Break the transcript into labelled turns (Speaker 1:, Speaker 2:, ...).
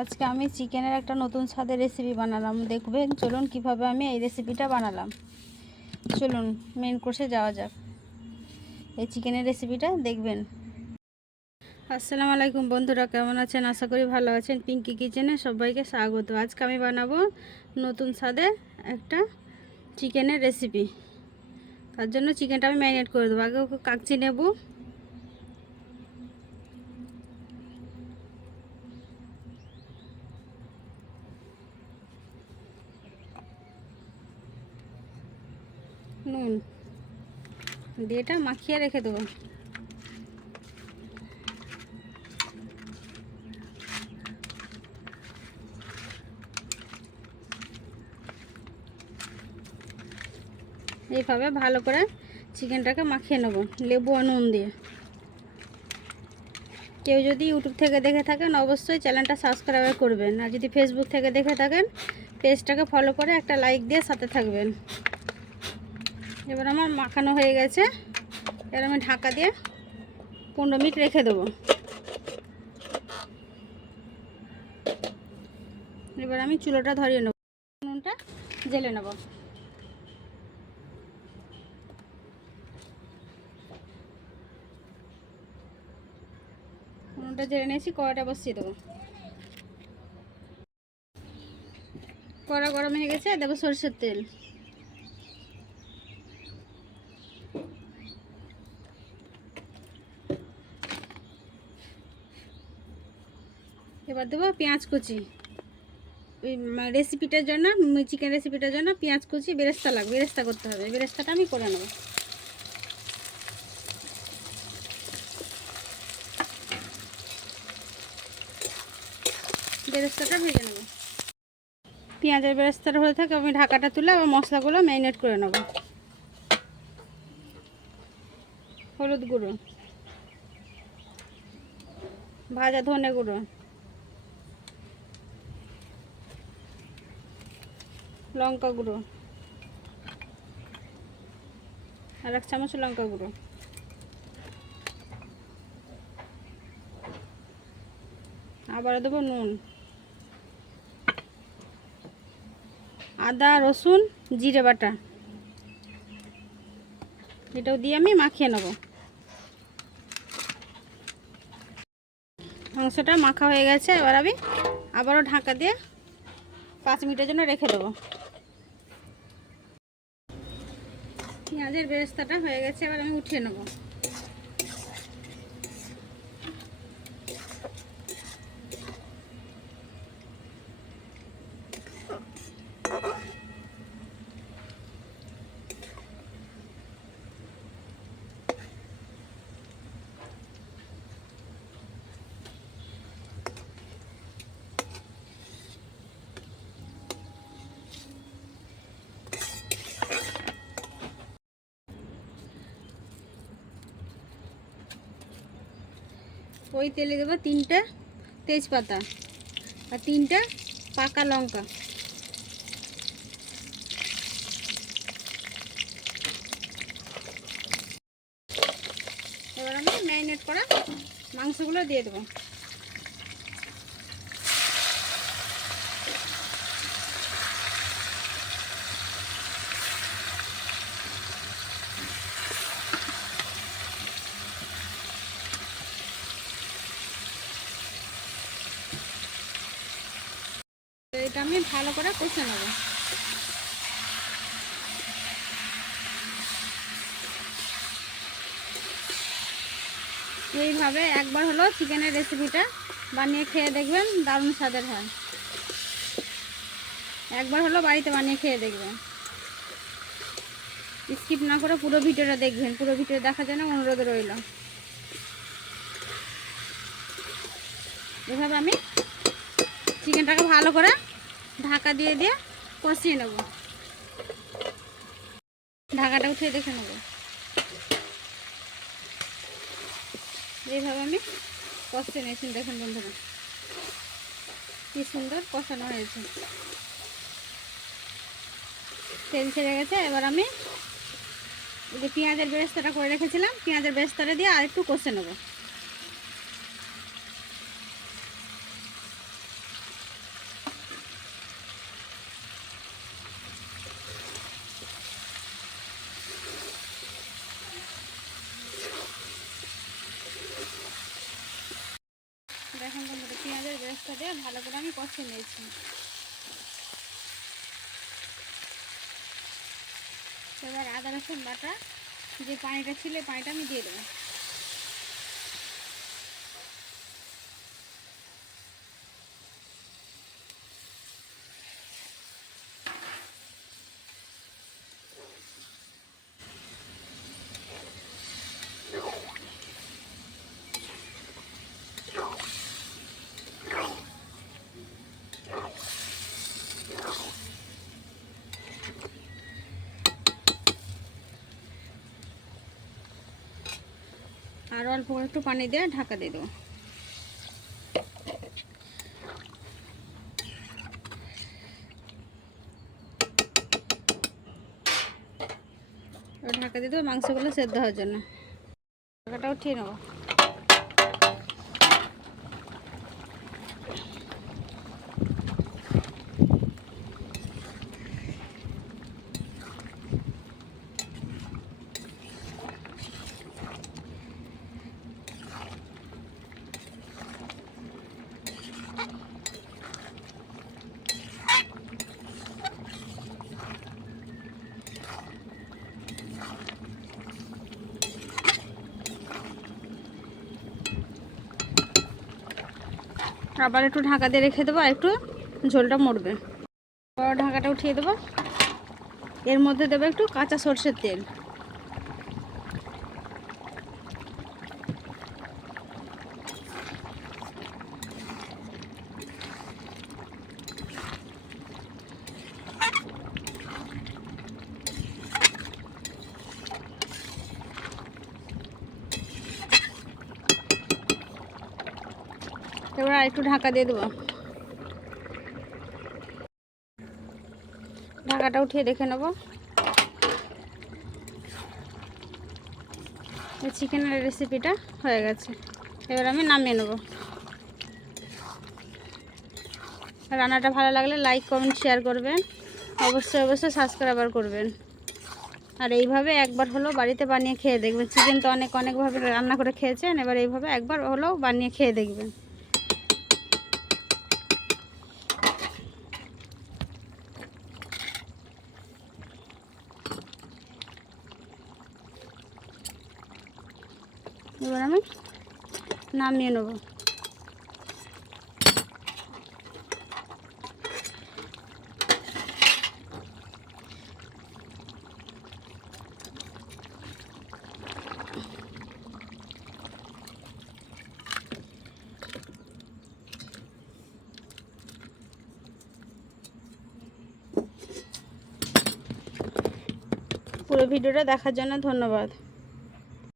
Speaker 1: আজকে আমি চিকেনের একটা নতুন স্বাদের রেসিপি বানালাম। দেখবেন, চলুন কীভাবে আমি এই রেসিপিটা বানালাম। চলুন মেন কোর্সে যাওয়া যাক। এই চিকেনের রেসিপিটা দেখবেন। আসসালামু আলাইকুম বন্ধুরা, কেমন আছেন? আশা করি ভালো আছেন। পিঙ্কি কিচেনে সবাইকে স্বাগত। আজকে আমি বানাবো নতুন স্বাদের একটা চিকেনের রেসিপি তার জন্য চিকেনটা আমি ম্যারিনেট করে দেবো। আগে কাকচি নেব। নুন। দিয়ে এটা মাখিয়ে রেখে দেবো। এইভাবে ভালো করে চিকেনটাকে মাখিয়ে নেব, লেবু আর নুন দিয়ে। কেউ যদি ইউটিউব থেকে দেখে থাকেন, অবশ্যই চ্যানেলটা সাবস্ক্রাইব করবেন। আর যদি ফেসবুক থেকে দেখে থাকেন, পেজটাকে ফলো করে একটা লাইক দিয়ে সাথে থাকবেন। এবার আমার মাখানো হয়ে গেছে। এবার আমি ঢাকা দিয়ে পনেরো মিনিট রেখে দেবো। এবার আমি চুলোটা ধরিয়ে নেব। নুনটা জেলে নেব। নুনটা জেলে নিয়েছি কড়াটা বসিয়ে দেবো। কড়া গরম হয়ে গেছে, দেবো সরষের তেল। এবার দেবো পেঁয়াজ কুচি। রেসিপিটার জন্য চিকেন রেসিপিটার জন্য পেঁয়াজ কুচি, বেরেস্তা লাগবে বেরেস্তা করতে হবে। বেরেস্তাটা আমি করে নেব। বেরেস্তাটা ভেজে নেব। পেঁয়াজের বেরেস্তাটা হয়ে থাকে, আমি ঢাকাটা তুলে আবার মশলাগুলো ম্যারিনেট করে নেব। হলুদ গুঁড়ো। ভাজা ধনে গুঁড়ো। লঙ্কা গুঁড়ো। আর এক চামচ লঙ্কা গুঁড়ো। আবার দেবো নুন। আদা, রসুন, জিরে বাটা। এটাও দিয়ে আমি মাখিয়ে নেব। মাংসটা মাখা হয়ে গেছে, এবার আমি আবারও ঢাকা দিয়ে পাঁচ মিনিটের জন্য রেখে দেবো। পেঁয়াজের বেরেস্তাটা হয়ে গেছে এবার আমি উঠিয়ে নেব। ওই তেলে দেবো তিনটা তেজপাতা আর তিনটা পাকা লঙ্কা। এবার আমি ম্যারিনেট করা মাংসগুলো দিয়ে দেবো। এটা আমি ভালো করে কষে নেব। এইভাবে একবার হলো চিকেনের রেসিপিটা বানিয়ে খেয়ে দেখবেন, দারুণ স্বাদের হয়। একবার হলো বাড়িতে বানিয়ে খেয়ে দেখবেন। স্কিপ না করে পুরো ভিডিওটা দেখবেন, পুরো ভিডিও দেখার জন্য অনুরোধ রইল। এভাবে আমি চিকেনটাকে ভালো করে ঢাকা দিয়ে দিয়ে কষিয়ে নেব। ঢাকাটা উঠে দেখে নেব। এইভাবে আমি কষিয়ে নিয়েছি, দেখুন বন্ধুরা। কি সুন্দর কষানো হয়েছে। তেল ছেড়ে গেছে, এবার আমি যে পেঁয়াজের বেরেস্তাটা করে রেখেছিলাম, পেঁয়াজের বেরেস্তাটা দিয়ে আরেকটু কষে নেব বন্ধুরা পেঁয়াজের বেরেস্তা দিয়ে ভালো করে আমি কষে নিয়েছি। এবার আদা রসুন বাটা, যে পানিটা ছিল পানিটা আমি দিয়ে দেবো। আর অল্প একটু পানি দিয়ে ঢাকা দিয়ে দেবো। ঢাকা দিয়ে দেবো মাংসগুলো সেদ্ধ হওয়ার জন্য। ঢাকাটা উঠিয়ে নেব। আবার একটু ঢাকা দিয়ে রেখে দেবো আর একটু ঝোলটা মরবে। ঢাকাটা উঠিয়ে দেবো। এর মধ্যে দেবো একটু কাঁচা সর্ষের তেল। একটু ঢাকা দিয়ে দেবো। ঢাকাটা উঠিয়ে দেখে নেব। চিকেনের রেসিপিটা হয়ে গেছে। এবার আমি নামিয়ে নেব। রান্নাটা ভালো লাগলে লাইক কমেন্ট শেয়ার করবেন। অবশ্যই অবশ্যই সাবস্ক্রাইবার করবেন। আর এইভাবে একবার হলেও বাড়িতে বানিয়ে খেয়ে দেখবেন। চিকেন তো অনেক, অনেকভাবে রান্না করে খেয়েছেন, এবার এইভাবে একবার হলেও বানিয়ে খেয়ে দেখবেন। এবার আমি নামিয়ে নেব। পুরো ভিডিওটা দেখার জন্য ধন্যবাদ।